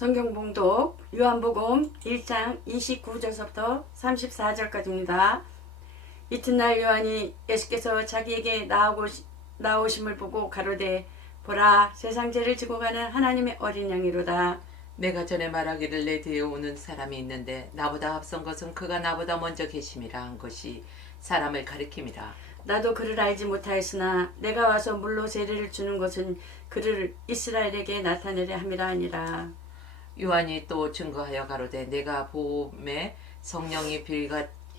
성경 봉독 요한복음 1장 29절서부터 34절까지입니다. 이튿날 요한이 예수께서 자기에게 나오심을 보고 가로되 보라 세상 죄를 지고 가는 하나님의 어린 양이로다. 내가 전에 말하기를 내 뒤에 오는 사람이 있는데 나보다 앞선 것은 그가 나보다 먼저 계심이라 한 것이 사람을 가리킴이라. 나도 그를 알지 못하였으나 내가 와서 물로 세례를 주는 것은 그를 이스라엘에게 나타내려 함이라 하니라. 요한이 또 증거하여 가로되 내가 봄에 성령이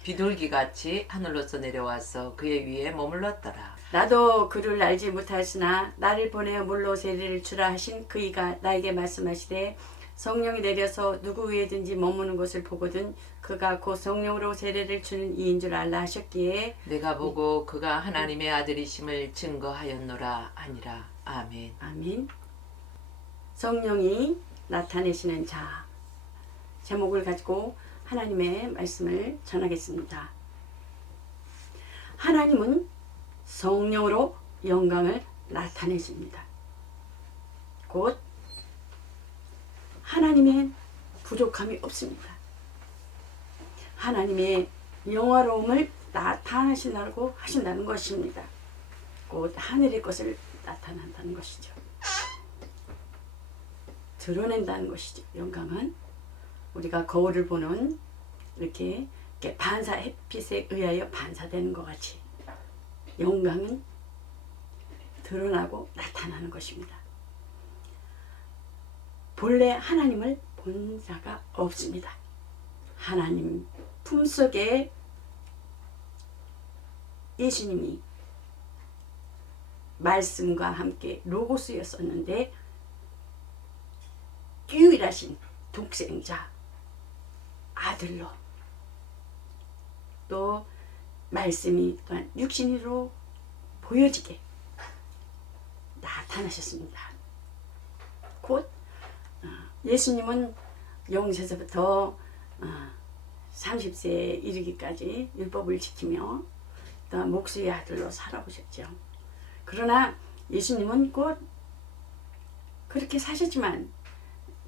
비둘기같이 하늘로서 내려와서 그의 위에 머물렀더라. 나도 그를 알지 못하였으나 나를 보내어 물로 세례를 주라 하신 그이가 나에게 말씀하시되 성령이 내려서 누구 위에든지 머무는 것을 보거든 그가 곧 성령으로 세례를 주는 이인 줄 알라 하셨기에 내가 보고 그가 하나님의 아들이심을 증거하였노라 하니라. 아멘. 아멘. 성령이 나타내시는 자 제목을 가지고 하나님의 말씀을 전하겠습니다. 하나님은 성령으로 영광을 나타내십니다. 곧 하나님의 부족함이 없습니다. 하나님의 영화로움을 나타나신다고 하신다는 것입니다. 곧 하늘의 것을 나타난다는 것이죠. 드러낸다는 것이죠. 영광은 우리가 거울을 보는 이렇게 반사 햇빛에 의하여 반사되는 것 같이 영광은 드러나고 나타나는 것입니다. 본래 하나님을 본 자가 없습니다. 하나님 품속에 예수님이 말씀과 함께 로고스였었는데 유일하신 독생자 아들로 또 말씀이 또한 육신으로 보여지게 나타나셨습니다. 곧 예수님은 영세서부터 30세에 이르기까지 율법을 지키며 또 목수의 아들로 살아오셨죠. 그러나 예수님은 곧 그렇게 사셨지만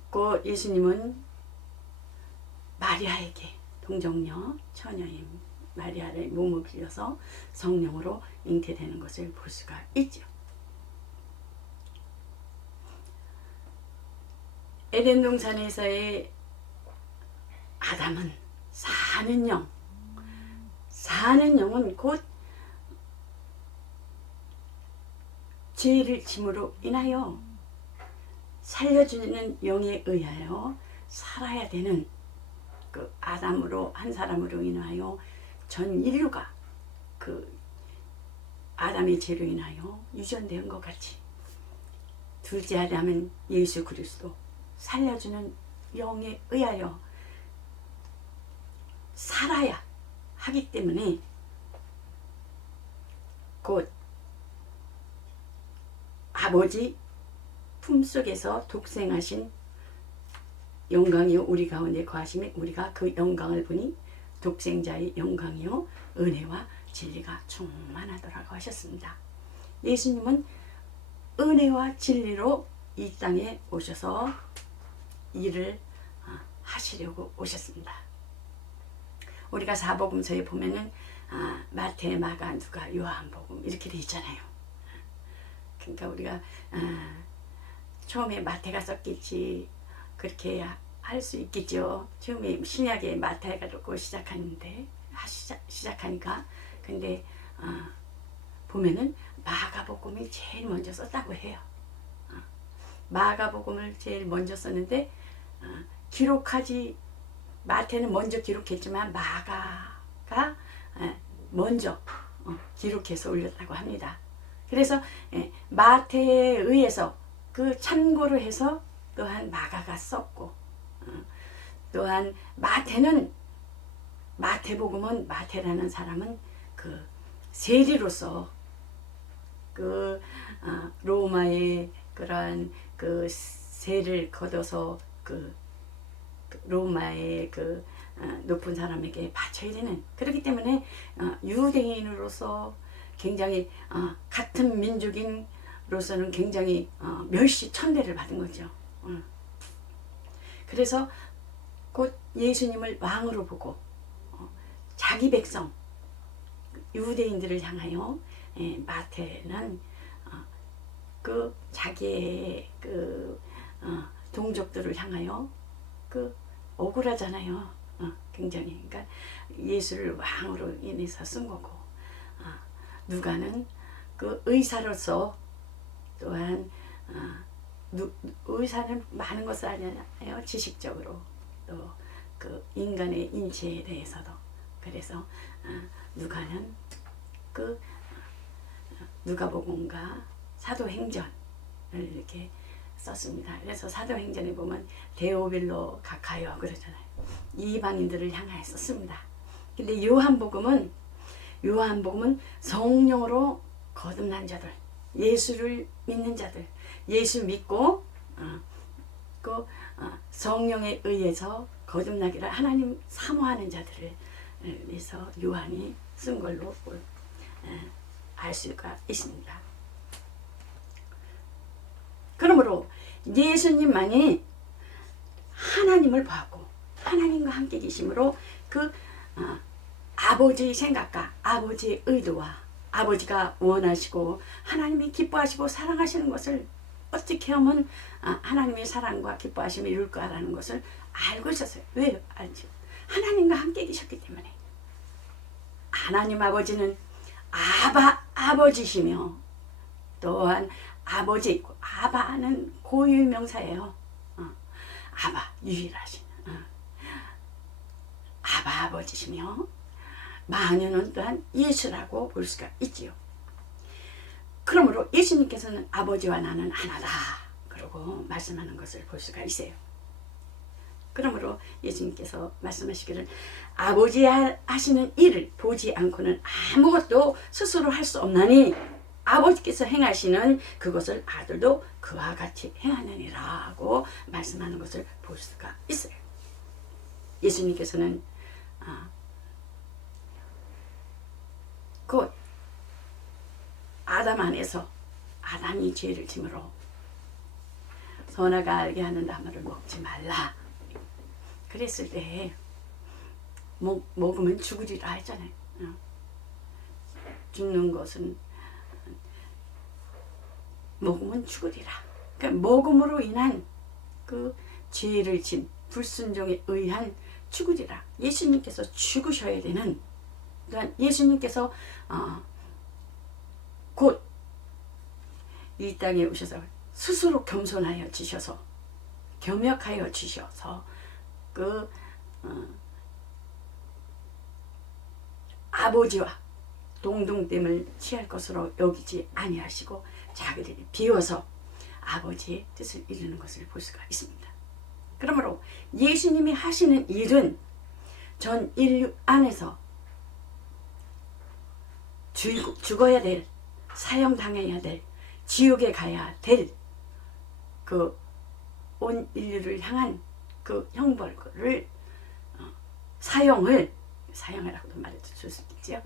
곧 예수님은 마리아에게 동정녀 처녀인 마리아의 몸을 빌려서 성령으로 잉태되는 것을 볼 수가 있죠. 에덴 동산에서의 아담은 사는 영은 곧 죄를 짐으로 인하여 살려주는 영에 의하여 살아야 되는 그 아담으로 한 사람으로 인하여 전 인류가 그 아담의 죄로 인하여 유전된 것 같이 둘째 아담은 예수 그리스도 살려주는 영에 의하여 살아야 하기 때문에 곧 아버지 품속에서 독생하신 영광이요 우리 가운데 거하심에 우리가 그 영광을 보니 독생자의 영광이요 은혜와 진리가 충만하더라고 하셨습니다. 예수님은 은혜와 진리로 이 땅에 오셔서 일을 하시려고 오셨습니다. 우리가 사복음서에 보면은 마태, 마가, 누가, 요한복음 이렇게 돼 있잖아요. 그러니까 우리가 처음에 마태가 썼겠지 그렇게 할 수 있겠죠. 처음에 신약에 마태가 듣고 시작하는데 시작하니까 근데 보면은 마가복음이 제일 먼저 썼다고 해요. 마가복음을 제일 먼저 썼는데 기록하지 마태는 먼저 기록했지만 마가가 먼저 기록해서 올렸다고 합니다. 그래서 마태에 의해서 그 참고를 해서 또한 마가가 썼고 또한 마태복음은 마태라는 사람은 그 세리로서 그 로마의 그러한 그 세를 거둬서 그 로마의 그 높은 사람에게 바쳐야 되는 그렇기 때문에 유대인으로서 굉장히 같은 민족인로서는 굉장히 멸시 천대를 받은 거죠. 그래서 곧 예수님을 왕으로 보고 자기 백성 유대인들을 향하여 마태는 그 자기의 그 동족들을 향하여 그 억울하잖아요. 굉장히. 그러니까 예수를 왕으로 인해서 쓴 거고, 누가는 그 의사로서 또한 의사는 많은 것을 알잖아요. 지식적으로 또 그 인간의 인체에 대해서도. 그래서 누가는 그 누가복음과 사도행전을 이렇게 썼습니다. 그래서 사도행전에 보면 데오빌로 각하여 그러잖아요. 이방인들을 향하여 썼습니다. 근데 요한복음은 성령으로 거듭난 자들, 예수를 믿는 자들, 예수 믿고 그 성령에 의해서 거듭나기를 하나님 사모하는 자들을 위해서 요한이 쓴 걸로 알 수가 있습니다. 그러므로 예수님만이 하나님을 보았고 하나님과 함께 계심으로 그 아버지의 생각과 아버지의 의도와 아버지가 원하시고 하나님이 기뻐하시고 사랑하시는 것을 어떻게 하면 하나님의 사랑과 기뻐하심을 이룰까라는 것을 알고 있었어요. 왜 알죠? 하나님과 함께 계셨기 때문에. 하나님 아버지는 아버지시며 또한 아버지 있고 아바는 고유의 명사예요. 아바 유일하신 아바 아버지시며 마녀는 또한 예수라고 볼 수가 있지요. 그러므로 예수님께서는 아버지와 나는 하나다 그러고 말씀하는 것을 볼 수가 있어요. 그러므로 예수님께서 말씀하시기를 아버지 하시는 일을 보지 않고는 아무것도 스스로 할 수 없나니 아버지께서 행하시는 그것을 아들도 그와 같이 행하느니라고 말씀하는 것을 볼 수가 있어요. 예수님께서는 곧 아담 안에서 아담이 죄를 짐으로 선악을 알게 하는 나무를 먹지 말라 그랬을 때 먹으면 죽으리라 했잖아요. 죽는 것은 먹으면 죽으리라. 그러니까 먹음으로 인한 그 죄를 진 불순종에 의한 죽으리라. 예수님께서 죽으셔야 되는, 또한 예수님께서 곧 이 땅에 오셔서 스스로 겸손하여 지셔서 겸역하여 지셔서 그 아버지와 동등됨을 취할 것으로 여기지 아니하시고 자기를 비워서 아버지의 뜻을 이루는 것을 볼 수가 있습니다. 그러므로 예수님이 하시는 일은 전 인류 안에서 죽어야 될, 사형당해야 될, 지옥에 가야 될 그 온 인류를 향한 그 형벌을 사형이라고도 말해줄 수 있죠.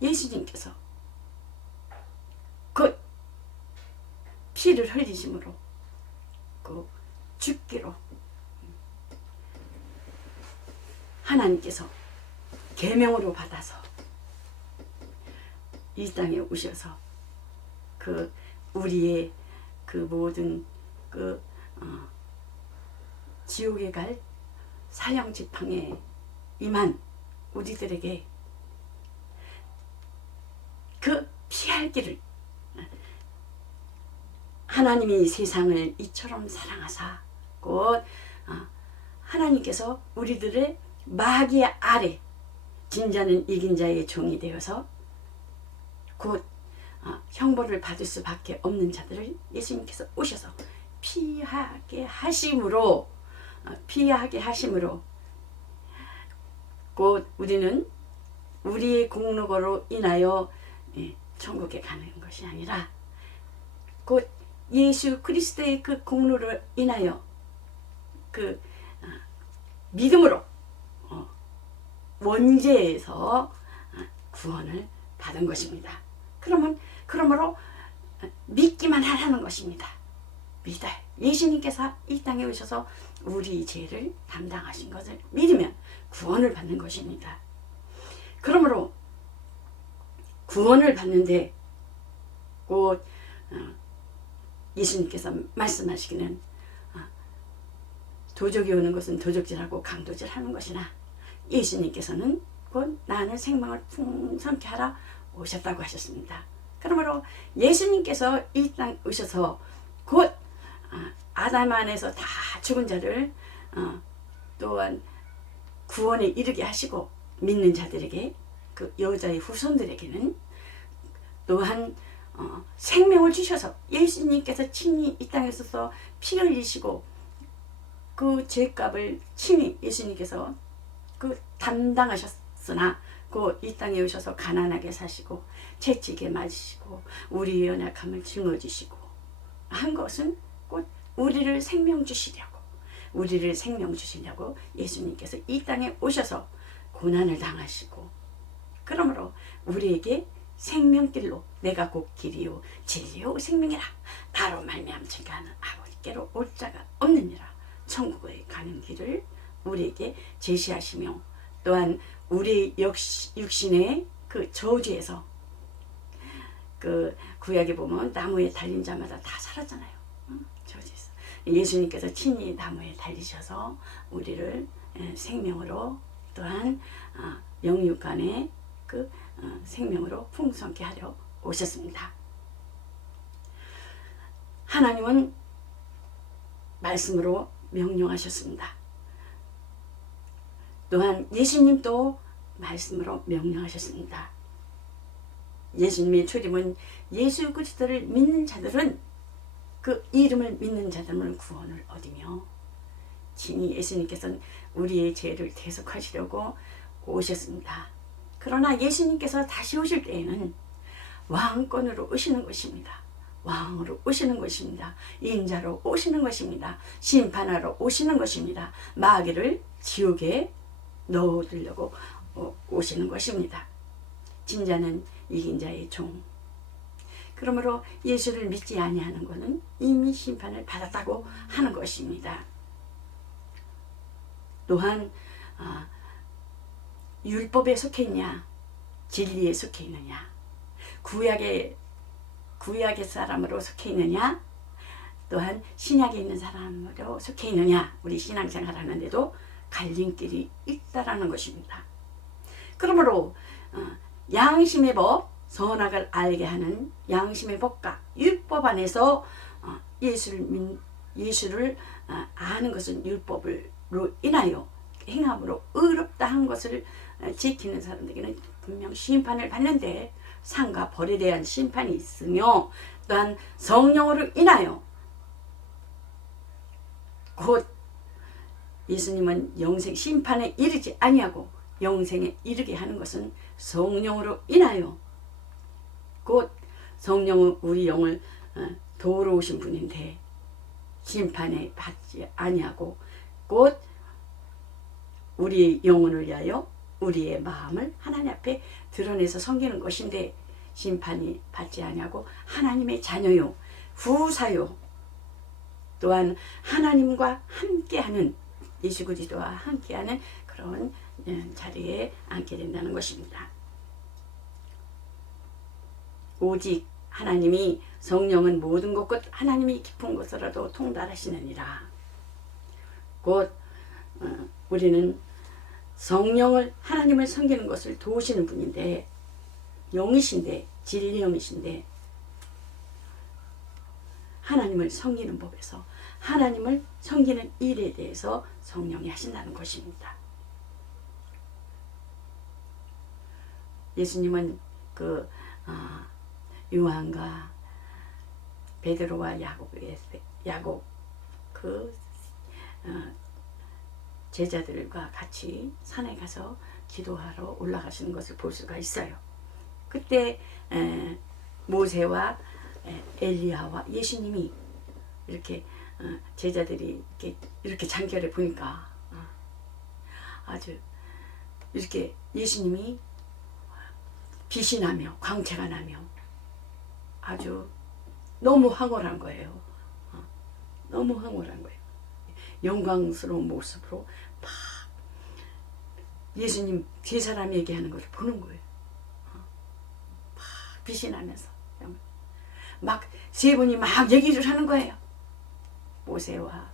예수님께서 그 피를 흘리심으로 그 죽기로 하나님께서 계명으로 받아서 이 땅에 오셔서 그 우리의 그 모든 그 지옥에 갈 사형 지팡이에 임한 우리들에게 그 피할 길을, 하나님이 세상을 이처럼 사랑하사 곧 하나님께서 우리들의 마귀 아래 진자는 이긴 자의 종이 되어서 곧 형벌을 받을 수밖에 없는 자들을 예수님께서 오셔서 피하게 하심으로 곧 우리는 우리의 공로로 인하여 천국에 가는 것이 아니라 곧 예수 그리스도의 그 공로를 인하여 그 믿음으로 원죄에서 구원을 받은 것입니다. 그러므로 믿기만 하라는 것입니다. 믿어요. 예수님께서 이 땅에 오셔서 우리 죄를 담당하신 것을 믿으면 구원을 받는 것입니다. 그러므로 구원을 받는데 곧 예수님께서 말씀하시기는 도적이 오는 것은 도적질하고 강도질하는 것이나 예수님께서는 곧 나는 생명을 풍성케 하라 오셨다고 하셨습니다. 그러므로 예수님께서 이 땅 오셔서 곧 아담 안에서 다 죽은 자를 또한 구원에 이르게 하시고 믿는 자들에게 그 여자의 후손들에게는 또한 생명을 주셔서 예수님께서 친히 이 땅에 있어서 피 흘리시고 그 죄값을 친히 예수님께서 그 담당하셨으나 그 이 땅에 오셔서 가난하게 사시고 채찍에 맞으시고 우리의 연약함을 짊어지시고 한 것은 곧 우리를 생명 주시려고 예수님께서 이 땅에 오셔서 고난을 당하시고 그러므로 우리에게 생명길로 내가 곧 길이요 진리요 생명이라 나로 말미암 증거하는 아버지께로 올 자가 없느니라. 천국에 가는 길을 우리에게 제시하시며 또한 우리 육신의 그 저주에서 그 구약에 보면 나무에 달린 자마다 다 살았잖아요. 저주에서 예수님께서 친히 나무에 달리셔서 우리를 생명으로 또한 영육간의 그 생명으로 풍성케 하려 오셨습니다. 하나님은 말씀으로 명령하셨습니다. 또한 예수님도 말씀으로 명령하셨습니다. 예수님의 출입은 예수 그리스도를 믿는 자들은 그 이름을 믿는 자들은 구원을 얻으며 친히 예수님께서는 우리의 죄를 대속하시려고 오셨습니다. 그러나 예수님께서 다시 오실 때에는 왕권으로 오시는 것입니다. 왕으로 오시는 것입니다. 인자로 오시는 것입니다. 심판하러 오시는 것입니다. 마귀를 지옥에 넣어두려고 오시는 것입니다. 진자는 이긴 자의 종. 그러므로 예수를 믿지 아니하는 것은 이미 심판을 받았다고 하는 것입니다. 또한 율법에 속해 있냐 진리에 속해 있느냐 구약의 사람으로 속해 있느냐 또한 신약에 있는 사람으로 속해 있느냐 우리 신앙생활 하는데도 갈림길이 있다라는 것입니다. 그러므로 양심의 법 선악을 알게 하는 양심의 법과 율법 안에서 예수를 아는 것은 율법으로 인하여 행함으로 의롭다 한 것을 지키는 사람들에게는 분명 심판을 받는데 상과 벌에 대한 심판이 있으며 또한 성령으로 인하여 곧 예수님은 영생 심판에 이르지 아니하고 영생에 이르게 하는 것은 성령으로 인하여 곧 성령은 우리 영을 도우러 오신 분인데 심판에 받지 아니하고 곧 우리의 영혼을 위하여 우리의 마음을 하나님 앞에 드러내서 섬기는 것인데 심판이 받지 아니하고 하나님의 자녀요 후사요 또한 하나님과 함께하는 예수 그리스도와 함께하는 그런 자리에 앉게 된다는 것입니다. 오직 하나님이 성령은 모든 것 곧 하나님이 깊은 곳으로도 통달하시느니라. 곧 우리는 성령을 하나님을 섬기는 것을 도우시는 분인데 영이신데 진리 영이신데 하나님을 섬기는 법에서 하나님을 섬기는 일에 대해서 성령이 하신다는 것입니다. 예수님은 그 요한과 베드로와 야곱 그 제자들과 같이 산에 가서 기도하러 올라가시는 것을 볼 수가 있어요. 그때 모세와 엘리야와 예수님이 이렇게 제자들이 이렇게 장결해 보니까 아주 이렇게 예수님이 빛이 나며 광채가 나며 아주 너무 황홀한 거예요. 너무 황홀한 거예요. 영광스러운 모습으로 막 예수님 세 사람 얘기하는 걸 보는 거예요. 막 빛이 나면서 막 세 분이 막 얘기를 하는 거예요. 모세와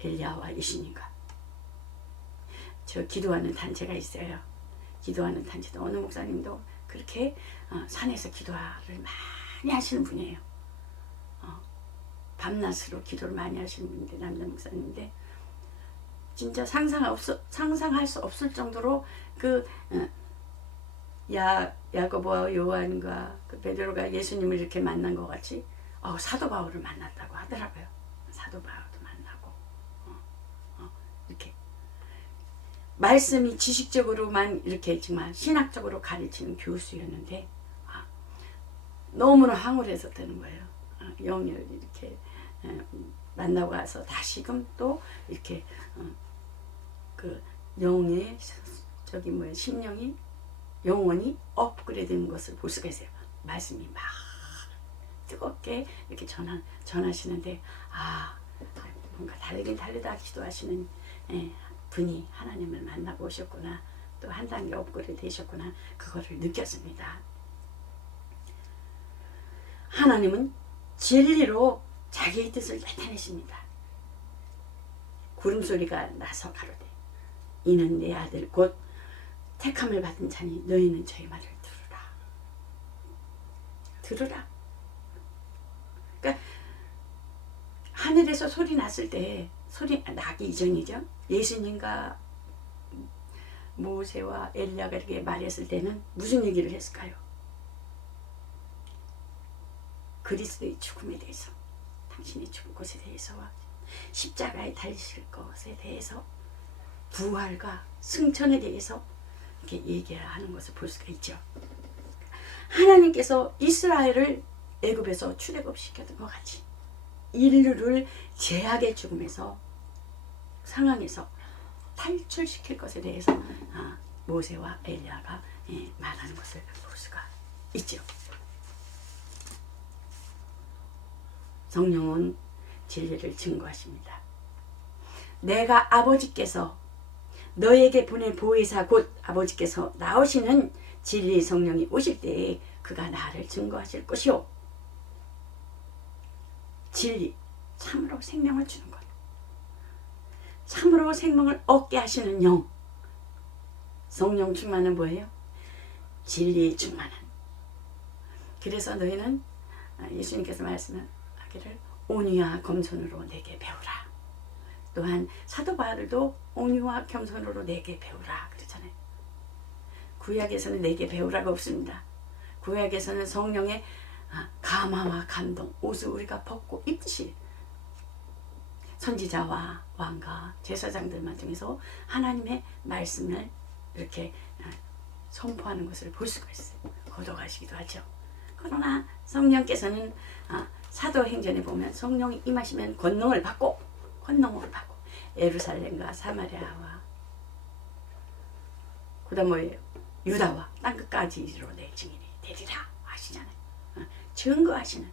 엘리야와 예수님과. 저 기도하는 단체가 있어요. 기도하는 단체도 어느 목사님도 그렇게 산에서 기도를 많이 하시는 분이에요. 밤낮으로 기도를 많이 하시는 분인데, 남자 목사님인데 진짜 상상할 수 없을 정도로 그 야고보와 요한과 그 베드로가 예수님을 이렇게 만난 것 같이 사도 바울을 만났다고 하더라고요. 사도 바울도 만나고 이렇게 말씀이 지식적으로만 이렇게 정말 신학적으로 가르치는 교수였는데 너무나 황홀했었다는 거예요. 영을 이렇게 만나고 와서 다시금 또 이렇게 그 영의 심령이 영혼이 업그레이드되는 것을 볼 수가 있어요. 말씀이 막 뜨겁게 이렇게 전하시는데 뭔가 다르긴 다르다 기도하시는 분이 하나님을 만나고 오셨구나, 또 한 단계 업그레이드 되셨구나, 그거를 느꼈습니다. 하나님은 진리로 자기의 뜻을 나타내십니다. 구름소리가 나서 가로되 이는 내 아들 곧 택함을 받은 자니 너희는 저희 말을 들으라. 그러니까 하늘에서 소리 났을 때, 소리 나기 이전이죠. 예수님과 모세와 엘리야가 이렇게 말했을 때는 무슨 얘기를 했을까요? 그리스도의 죽음에 대해서, 당신이 죽을 것에 대해서와 십자가에 달리실 것에 대해서, 부활과 승천에 대해서 이렇게 얘기하는 것을 볼 수가 있죠. 하나님께서 이스라엘을 애굽에서 출애굽시켰던 것 같이 인류를 죄악의 죽음에서, 상황에서 탈출시킬 것에 대해서 모세와 엘리야가 말하는 것을 볼 수가 있죠. 성령은 진리를 증거하십니다. 내가 아버지께서 너에게 보낼 보혜사 곧 아버지께서 나오시는 진리의 성령이 오실 때에 그가 나를 증거하실 것이요. 진리, 참으로 생명을 주는 것, 참으로 생명을 얻게 하시는 영. 성령 충만은 뭐예요? 진리의 충만은. 그래서 너희는 예수님께서 말씀하기를 온유와 겸손으로 내게 배우라. 또한 사도 바울도 온유와 겸손으로 내게 배우라 그랬잖아요. 구약에서는 내게 배우라가 없습니다. 구약에서는 성령의 감화와 감동, 옷을 우리가 벗고 입듯이 선지자와 왕과 제사장들만 통해서 하나님의 말씀을 이렇게 선포하는 것을 볼 수가 있어요. 거둬가시기도 하죠. 그러나 성령께서는 사도행전에 보면 성령이 임하시면 권능을 받고 예루살렘과 사마리아와 그다음 뭐예요? 유다와 땅끝까지로 내 증인이 되리라 하시잖아요. 증거하시는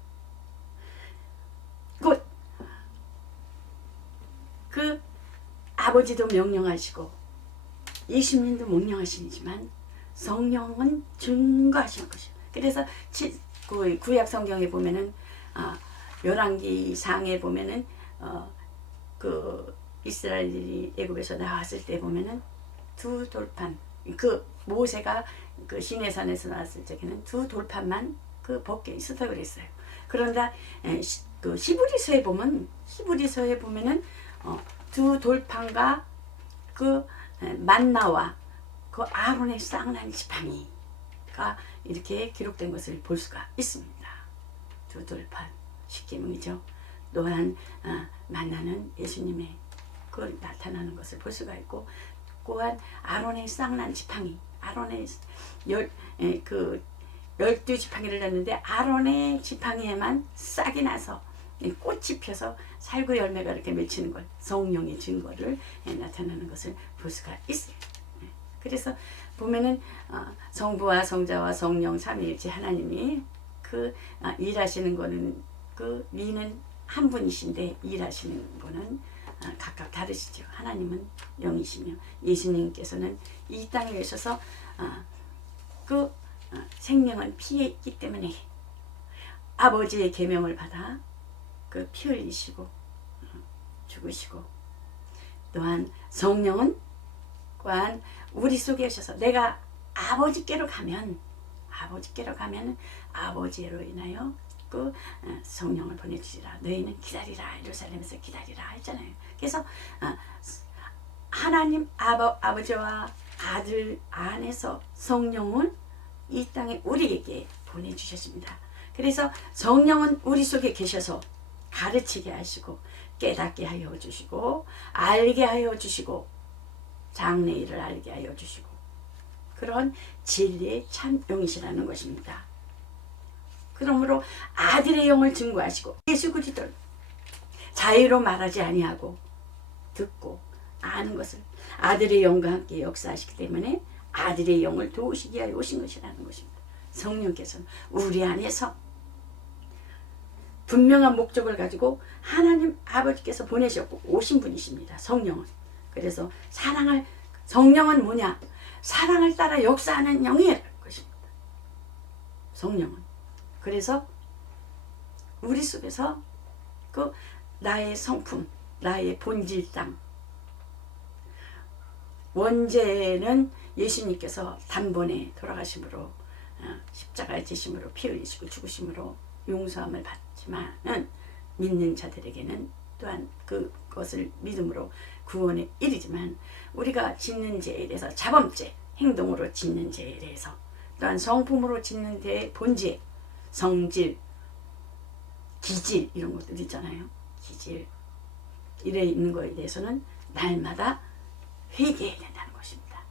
그 아버지도 명령하시고 예수님도 명령하시지만 성령은 증거하시는 것이에요. 그래서 그 구약 성경에 보면은 열왕기상에 보면은 그 이스라엘이 애굽에서 나왔을 때 보면은 두 돌판, 그 모세가 그 시내산에서 나왔을 적에는 두 돌판만 그 벗겨 있었다 그랬어요. 그런데 그 히브리서에 보면은 두 돌판과 그 만나와 그 아론의 쌍난 지팡이가 이렇게 기록된 것을 볼 수가 있습니다. 두 돌판 십계명이죠. 또한 만나는 예수님의 그 나타나는 것을 볼 수가 있고, 또한 아론의 쌍난 지팡이, 아론의 12지팡이를 냈는데 아론의 지팡이에만 싹이 나서 꽃이 펴서 살구 열매가 이렇게 맺히는 걸, 성령의 증거를 나타나는 것을 볼 수가 있어요. 그래서 보면은 성부와 성자와 성령 삼위일체 하나님이 그 일하시는 거는 그 미는 한 분이신데 일하시는 분은 각각 다르시죠. 하나님은 영이시며 예수님께서는 이 땅에 계셔서 그 생명은 피에 있기 때문에 아버지의 계명을 받아 그 피 흘리시고 죽으시고, 또한 성령은 또한 우리 속에 오셔서 내가 아버지께로 가면 아버지로 인하여 그 성령을 보내주시라. 너희는 기다리라. 예루살렘에서 기다리라 했잖아요. 그래서 하나님 아버지와 아들 안에서 성령은 이 땅에 우리에게 보내주셨습니다. 그래서 성령은 우리 속에 계셔서 가르치게 하시고 깨닫게 하여 주시고 알게 하여 주시고 장래일을 알게 하여 주시고 그런 진리의 참 영이시라는 것입니다. 그러므로 아들의 영을 증거하시고 예수 그리스도를 자유로 말하지 아니하고 듣고 아는 것을 아들의 영과 함께 역사하시기 때문에 아들의 영을 도우시기 위하여 오신 것이라는 것입니다. 성령께서는 우리 안에서 분명한 목적을 가지고 하나님 아버지께서 보내셨고 오신 분이십니다. 성령은. 그래서 성령은 뭐냐? 사랑을 따라 역사하는 영이라는 것입니다. 성령은. 그래서 우리 속에서 그 나의 성품, 나의 본질 땅, 원죄는 예수님께서 단번에 돌아가심으로 십자가에 지심으로 피 흘리시고 죽으심으로 용서함을 받지만은 믿는 자들에게는 또한 그것을 믿음으로 구원에 이르지만 우리가 짓는 죄에 대해서 자범죄, 행동으로 짓는 죄에 대해서 또한 성품으로 짓는 죄의 본질, 성질, 기질 이런 것들 있잖아요. 기질 이래 있는 거에 대해서는 날마다 회개해야 된다는 것입니다.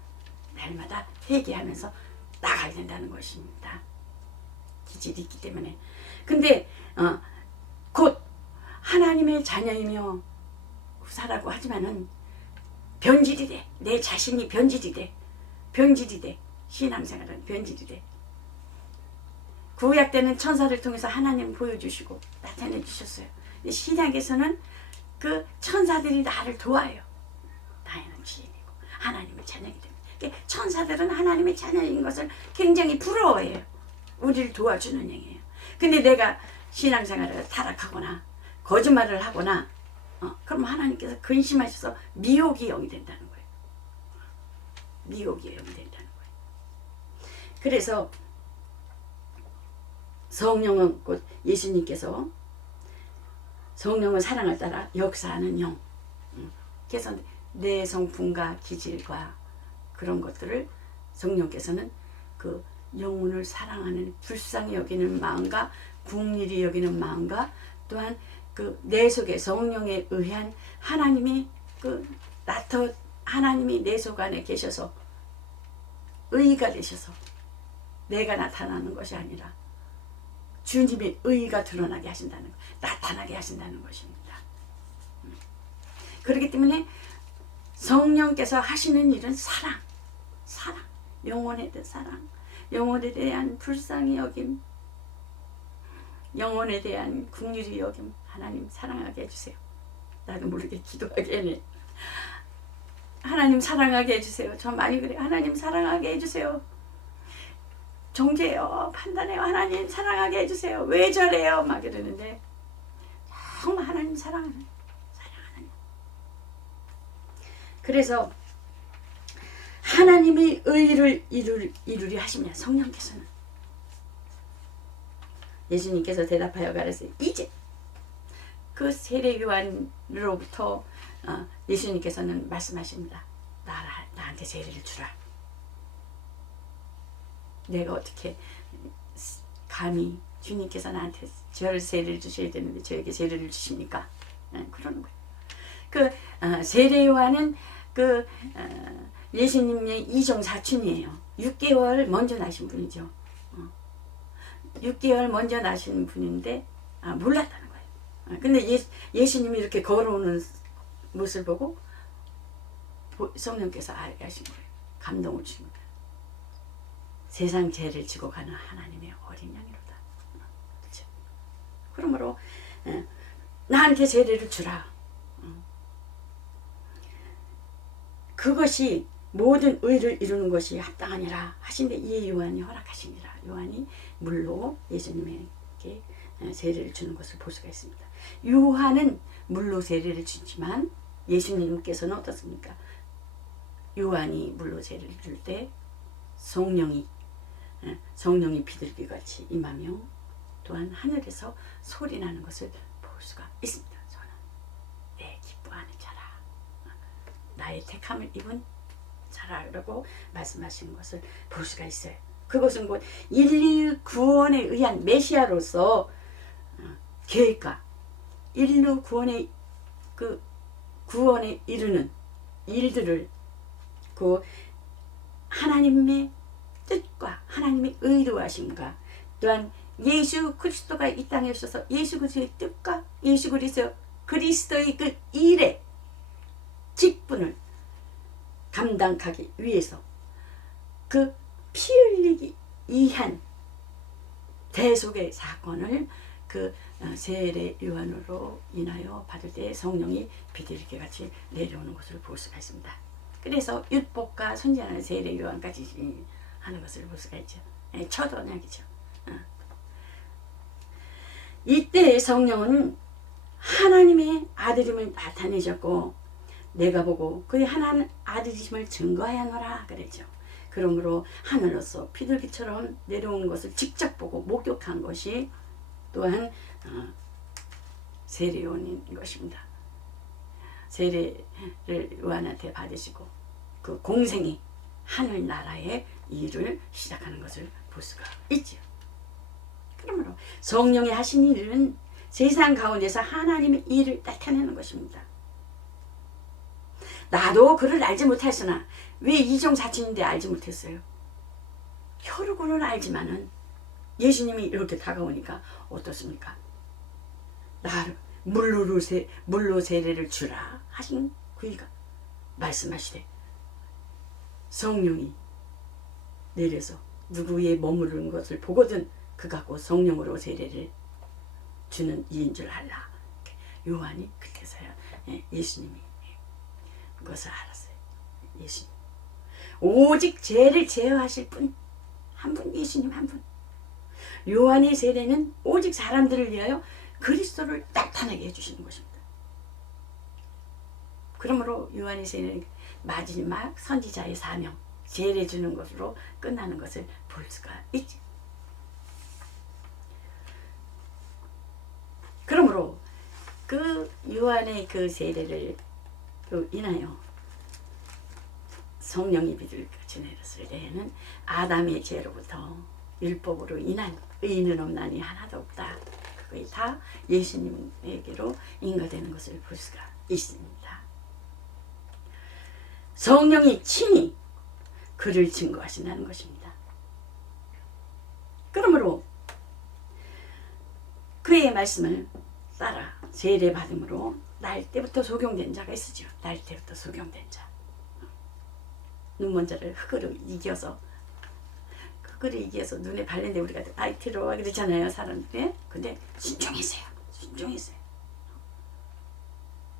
날마다 회개하면서 나가야 된다는 것입니다. 기질이 있기 때문에. 근데 곧 하나님의 자녀이며 후사라고 하지만은 변질이 돼. 내 자신이 변질이 돼. 신앙생활은 변질이 돼. 구약 때는 천사를 통해서 하나님 보여주시고 나타내 주셨어요. 신약에서는 그 천사들이 나를 도와요. 나에는 주인이고 하나님의 자녀이기 때문에. 천사들은 하나님의 자녀인 것을 굉장히 부러워해요. 우리를 도와주는 영이에요. 근데 내가 신앙생활을 타락하거나 거짓말을 하거나 그럼 하나님께서 근심하셔서 미혹의 영이 된다는 거예요. 미혹의 영이 된다는 거예요. 그래서 성령은 곧 예수님께서 성령은 사랑을 따라 역사하는 영. 그래서 내 성품과 기질과 그런 것들을 성령께서는 그 영혼을 사랑하는 불쌍히 여기는 마음과 긍휼히 여기는 마음과 또한 그 내 속에 성령에 의한 하나님이 하나님이 내 속 안에 계셔서 의가 되셔서 내가 나타나는 것이 아니라 주님의 의가 드러나게 하신다는 것, 나타나게 하신다는 것입니다. 그렇기 때문에 성령께서 하시는 일은 사랑, 영혼에 대한 사랑, 영혼에 대한 불쌍히 여김, 영혼에 대한 긍휼히 여김. 하나님 사랑하게 해주세요. 나도 모르게 기도하게 해네. 하나님 사랑하게 해주세요. 저 많이 그래요. 하나님 사랑하게 해주세요. 정죄해요. 판단해요. 하나님 사랑하게 해주세요. 왜 저래요? 막 이러는데 정말 하나님 사랑하는. 그래서 하나님이 의를 이루리 하시며 성령께서는 예수님께서 대답하여 가라사대 이제 그 세례 요한으로부터 예수님께서는 말씀하십니다. 나한테 세례를 주라. 내가 어떻게 감히 주님께서 나한테 저를 세례를 주셔야 되는데 저에게 세례를 주십니까? 그러는 거예요. 그 세례 요한은 그 예수님의 이종 사촌이에요. 6개월 먼저 나신 분이죠. 6개월 먼저 나신 분인데 몰랐다는 거예요. 근데 예수님이 이렇게 걸어오는 모습을 보고 성령께서 알게 하신 거예요. 감동을 주신 거예요. 세상 죄를 지고 가는 하나님의 어린 양이로다. 그렇죠. 그러므로 나한테 세례를 주라. 그것이 모든 의를 이루는 것이 합당하니라 하신데 이에 요한이 허락하시니라. 요한이 물로 예수님에게 세례를 주는 것을 볼 수가 있습니다. 요한은 물로 세례를 주지만 예수님께서는 어떻습니까? 요한이 물로 세례를 줄 때 성령이 비둘기같이 임하며 또한 하늘에서 소리 나는 것을 볼 수가 있습니다. 저는 내 기뻐하는 자라, 나의 택함을 입은 자라라고 말씀하시는 것을 볼 수가 있어요. 그것은 곧 인류 구원에 의한 메시아로서 계획과 인류 구원에 구원에 이르는 일들을 그 하나님의 뜻과 하나님의 의도하심과 또한 예수 그리스도가 이 땅에 오셔서 예수 그리스도의 뜻과 예수 그리스도의 그 일의 직분을 감당하기 위해서 그 피 흘리기 위한 대속의 사건을 그 세례 요한으로 인하여 받을 때 성령이 비둘기 같이 내려오는 것을 볼 수가 있습니다. 그래서 율법과 선지자는 세례 요한까지 하는 것을 볼 수가 있죠. 첫 언약이죠. 이때 성령은 하나님의 아들임을 나타내셨고 내가 보고 그의 하나님 아들이심을 증거하노라 그랬죠. 그러므로 하늘로서 비둘기처럼 내려온 것을 직접 보고 목격한 것이 또한 세례 요한인 것입니다. 세례를 요한한테 받으시고 그 공생이 하늘나라의 일을 시작하는 것을 볼 수가 있죠. 그러므로 성령이 하신 일은 세상 가운데서 하나님의 일을 나타내는 것입니다. 나도 그를 알지 못했으나 왜 이종사친인데 알지 못했어요? 혀로고는 알지만은 예수님이 이렇게 다가오니까 어떻습니까? 나를 물로 세례를 주라 하신 그이가 말씀하시되 성령이 내려서 누구의 머무르는 것을 보거든 그가 곧 성령으로 세례를 주는 이인 줄 알라. 요한이 그때서야 예수님이 그것을 알았어요. 예수님 오직 죄를 제어하실 분 한 분, 예수님 한 분. 요한의 세례는 오직 사람들을 위하여 그리스도를 나타나게 해주시는 것입니다. 그러므로 요한의 세례는 마지막 선지자의 사명, 세례 주는 것으로 끝나는 것을 볼 수가 있지. 그러므로 그 요한의 그 세례를 인하여 성령이 비둘기같이 내렸을 때에는 아담의 죄로부터 율법으로 인한 의인은 없나니 하나도 없다. 그것이 다 예수님에게로 인가되는 것을 볼 수가 있습니다. 성령이 친히 그를 증거하신다는 것입니다. 그러므로 그의 말씀을 따라 세례 받음으로 날 때부터 소경된 자가 있으죠. 날 때부터 소경된 자. 눈먼 자를 흙으로 이겨서 눈에 발렸는데 우리가 아이티로 그러잖아요. 사람들이. 근데 순종했어요.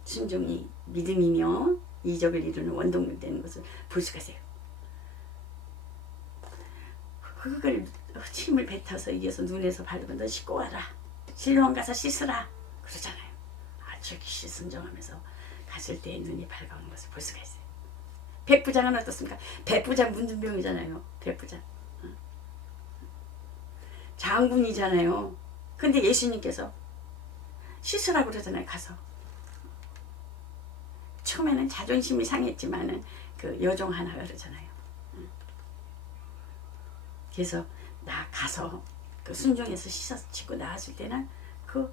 순종이 믿음이며 이적을 이루는 원동력 되는 것을 볼 수가 있어요. 그걸 힘을 뱉어서 이겨서 눈에서 바르면 너 씻고 와라. 실로암 가서 씻으라. 그러잖아요. 아주 기시 순종하면서 갔을 때 눈이 밝아오는 것을 볼 수가 있어요. 백부장은 어떻습니까? 백부장 문둥병이잖아요. 백부장. 장군이잖아요. 근데 예수님께서 씻으라고 그러잖아요. 가서. 처음에는 자존심이 상했지만은 그 여종 하나가 그러잖아요. 그래서 나 가서 그 순종해서 씻어서 치고 나왔을 때는 그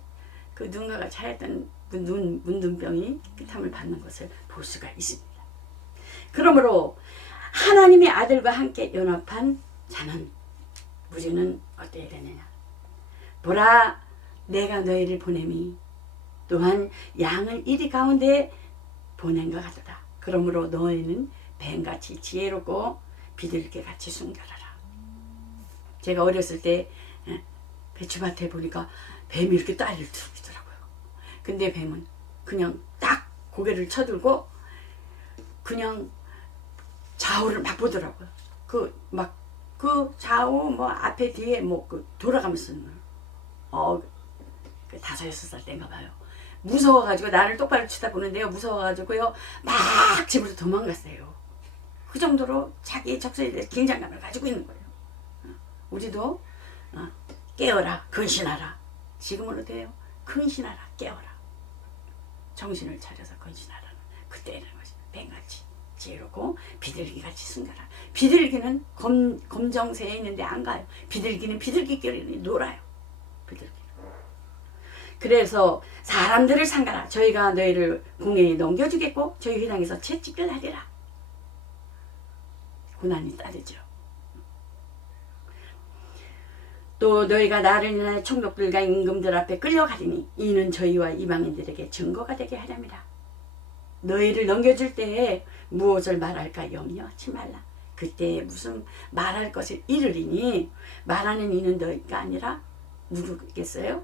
누군가가 차였던 그 문둥병이 깨끗함을 받는 것을 볼 수가 있습니다. 그러므로 하나님의 아들과 함께 연합한 자는 우리는 어때야 되느냐? 보라, 내가 너희를 보냄이 또한 양을 이리 가운데 보낸 것 같다. 그러므로 너희는 뱀같이 지혜롭고 비둘기같이 순결하라. 제가 어렸을 때 배추밭에 보니까 뱀이 이렇게 다리를 두르더라고요. 근데 뱀은 그냥 딱 고개를 쳐들고 그냥 좌우를 막 보더라고요. 그 좌우 뭐 앞에 뒤에 뭐 그 돌아가면서 그 5-6살 때인가 봐요. 무서워가지고 나를 똑바로 쳐다보는데요. 무서워가지고요. 막 집으로 도망갔어요. 그 정도로 자기의 적성에 대해 긴장감을 가지고 있는 거예요. 우리도 깨어라, 근신하라. 지금으로 돼요. 근신하라, 깨어라. 정신을 차려서 근신하라는 그때라는 것이 뱀같이 지혜롭고 비둘기같이 숨겨라. 비둘기는 검정새에 있는데 안 가요. 비둘기는 비둘기끼리 놀아요. 비둘기. 그래서 사람들을 상가라. 저희가 너희를 공회에 넘겨주겠고 저희 회당에서 채찍을 하리라. 고난이 따르죠. 또 너희가 나를 인하여 총독들과 임금들 앞에 끌려가리니 이는 저희와 이방인들에게 증거가 되게 하렵니다. 너희를 넘겨줄 때에 무엇을 말할까 염려하지 말라. 그때 무슨 말할 것을 이르리니 말하는 이는 너희가 아니라 누구겠어요?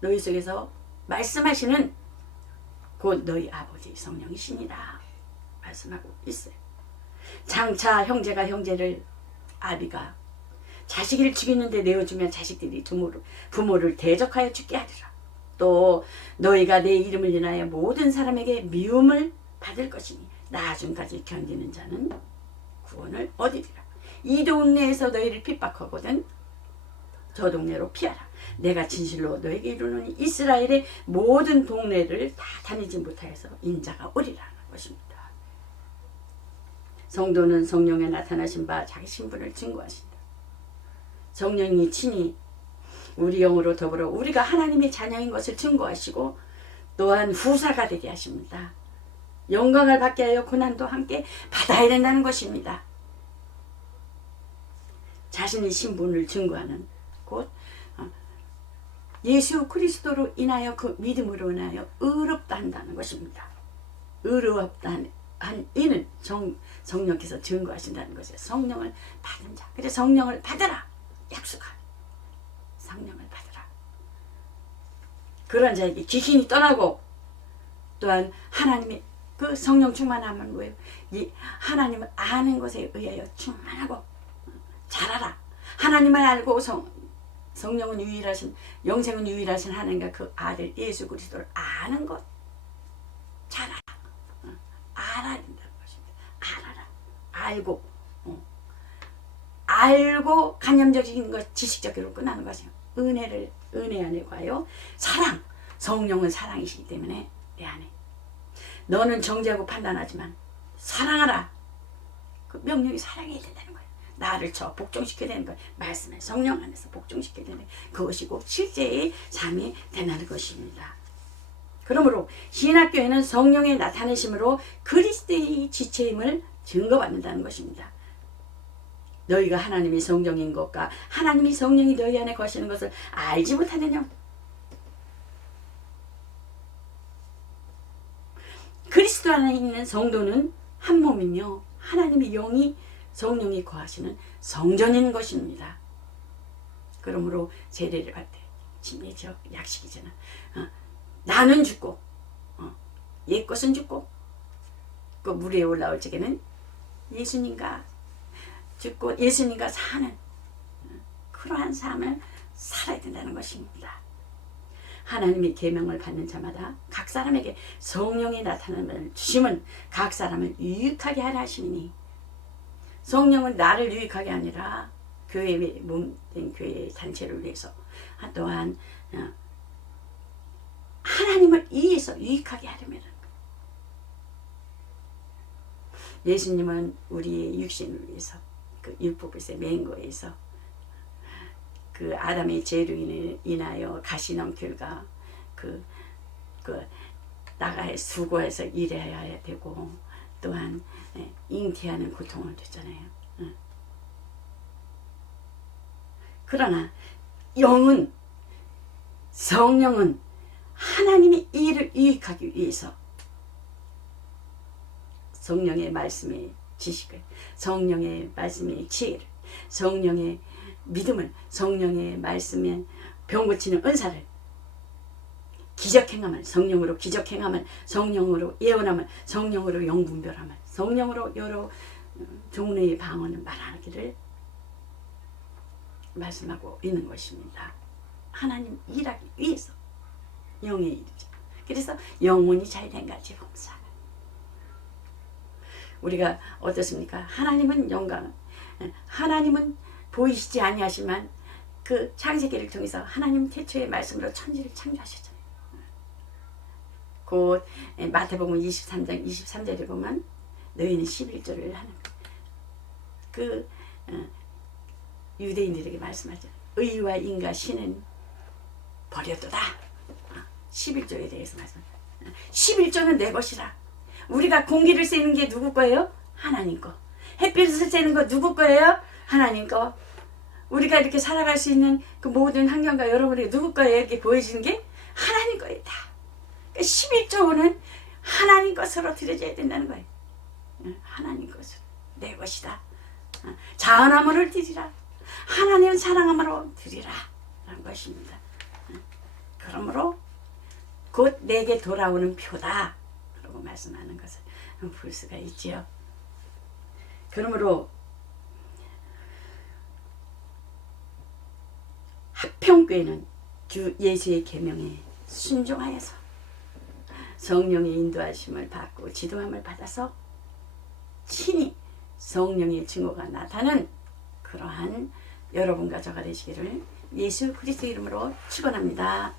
너희 속에서 말씀하시는 곧 너희 아버지 성령이시니라 말씀하고 있어요. 장차 형제가 형제를 아비가 자식을 죽이는데 내어주면 자식들이 부모를 대적하여 죽게 하리라. 또 너희가 내 이름을 인하여 모든 사람에게 미움을 받을 것이니 나중까지 견디는 자는 구원을 얻으리라. 이 동네에서 너희를 핍박하거든 저 동네로 피하라. 내가 진실로 너에게 이르노니 이스라엘의 모든 동네를 다 다니지 못하여서 인자가 오리라는 것입니다. 성도는 성령에 나타나신 바 자기 신분을 증거하신다. 성령이 친히 우리 영으로 더불어 우리가 하나님의 자녀인 것을 증거하시고 또한 후사가 되게 하십니다. 영광을 받게 하여 고난도 함께 받아야 된다는 것입니다. 자신의 신분을 증거하는 곧 예수 그리스도로 인하여 그 믿음으로 인하여 의롭다 한다는 것입니다. 의롭다 한 이는 성령께서 증거하신다는 것이에요. 성령을 받은 자. 그래서 성령을 받으라. 약속하라. 성령을 받으라. 그런 자에게 귀신이 떠나고 또한 하나님의 그 성령 충만함은 뭐예요? 하나님을 아는 것에 의하여 충만하고 잘하라. 하나님을 알고 성령은 유일하신 영생은 유일하신 하나님과 그 아들 예수 그리스도를 아는 것 잘하라. 알아야 된다는 것입니다. 알아라. 알고 간념적인 것 지식적으로 끝나는 것이요. 은혜 안에 과요. 사랑. 성령은 사랑이시기 때문에 내 안에 너는 정죄하고 판단하지만 사랑하라. 그 명령이 사랑해야 된다는 거예요. 나를 복종시켜야 되는 거예요. 말씀에 성령 안에서 복종시켜야 되는 그것이고 실제의 삶이 된다는 것입니다. 그러므로 신학교에는 성령의 나타내심으로 그리스도의 지체임을 증거받는다는 것입니다. 너희가 하나님이 성령인 것과 하나님이 성령이 너희 안에 거시는 것을 알지 못하느냐. 그리스도 안에 있는 성도는 한 몸이며 하나님의 영이 성령이 거하시는 성전인 것입니다. 그러므로 세례를 받을 때 침례죠. 약식이잖아. 나는 죽고 옛 것은 죽고 그 물 위에 올라올 적에는 예수님과 죽고 예수님과 사는 그러한 삶을 살아야 된다는 것입니다. 하나님의 계명을 받는 자마다 각 사람에게 성령의 나타남을 주심은 각 사람을 유익하게 하려 하시니 성령은 나를 유익하게 아니라 교회의 몸된 교회의 단체를 위해서 또한 하나님을 위해서 유익하게 하려면 예수님은 우리의 육신을 위해서 그 율법에서 맨 거에서 그 아담의 죄로 인하여 가시넘길과 그 나가에 수고해서 일해야 되고 또한 잉태하는 고통을 줬잖아요. 그러나 성령은 하나님의 일을 유익하기 위해서 성령의 말씀의 지식을, 성령의 말씀의 지혜를, 성령의 믿음을, 성령의 말씀에 병 고치는 은사를 기적행함을, 성령으로 기적행함을, 성령으로 예언함을, 성령으로 영분별함을, 성령으로 여러 종류의 방언을 말하기를 말씀하고 있는 것입니다. 하나님 일하기 위해서 영의 일이죠. 그래서 영혼이 잘된 가지 봉사. 우리가 어떻습니까? 하나님은 영광, 하나님은 보이시지 아니하시만 그 창세기를 통해서 하나님 태초의 말씀으로 천지를 창조하셨잖아요. 곧 마태복음 23장 23절에 보면 너희는 11조를 하는 그 유대인들에게 말씀하죠. 의와 인과 신은 버려도다. 11조에 대해서 말씀합니다. 11조는 내 것이라. 우리가 공기를 쐬는 게 누구 거예요? 하나님 거. 햇빛을 쐬는 거 누구 거예요? 하나님 거. 우리가 이렇게 살아갈 수 있는 그 모든 환경과 여러분에게 누구 거예요? 이렇게 보여지는 게 하나님 거예요. 다. 그러니까 11조는 하나님 것으로 드려져야 된다는 거예요. 하나님 것으로. 내 것이다. 자원함으로 드리라. 하나님 사랑함으로 드리라. 라는 것입니다. 그러므로 곧 내게 돌아오는 표다. 라고 말씀하는 것을 볼 수가 있지요. 그러므로 합평교회는 주 예수의 계명에 순종하여서 성령의 인도하심을 받고 지도함을 받아서 친히 성령의 증거가 나타나는 그러한 여러분과 저가 되시기를 예수 그리스도 이름으로 축원합니다.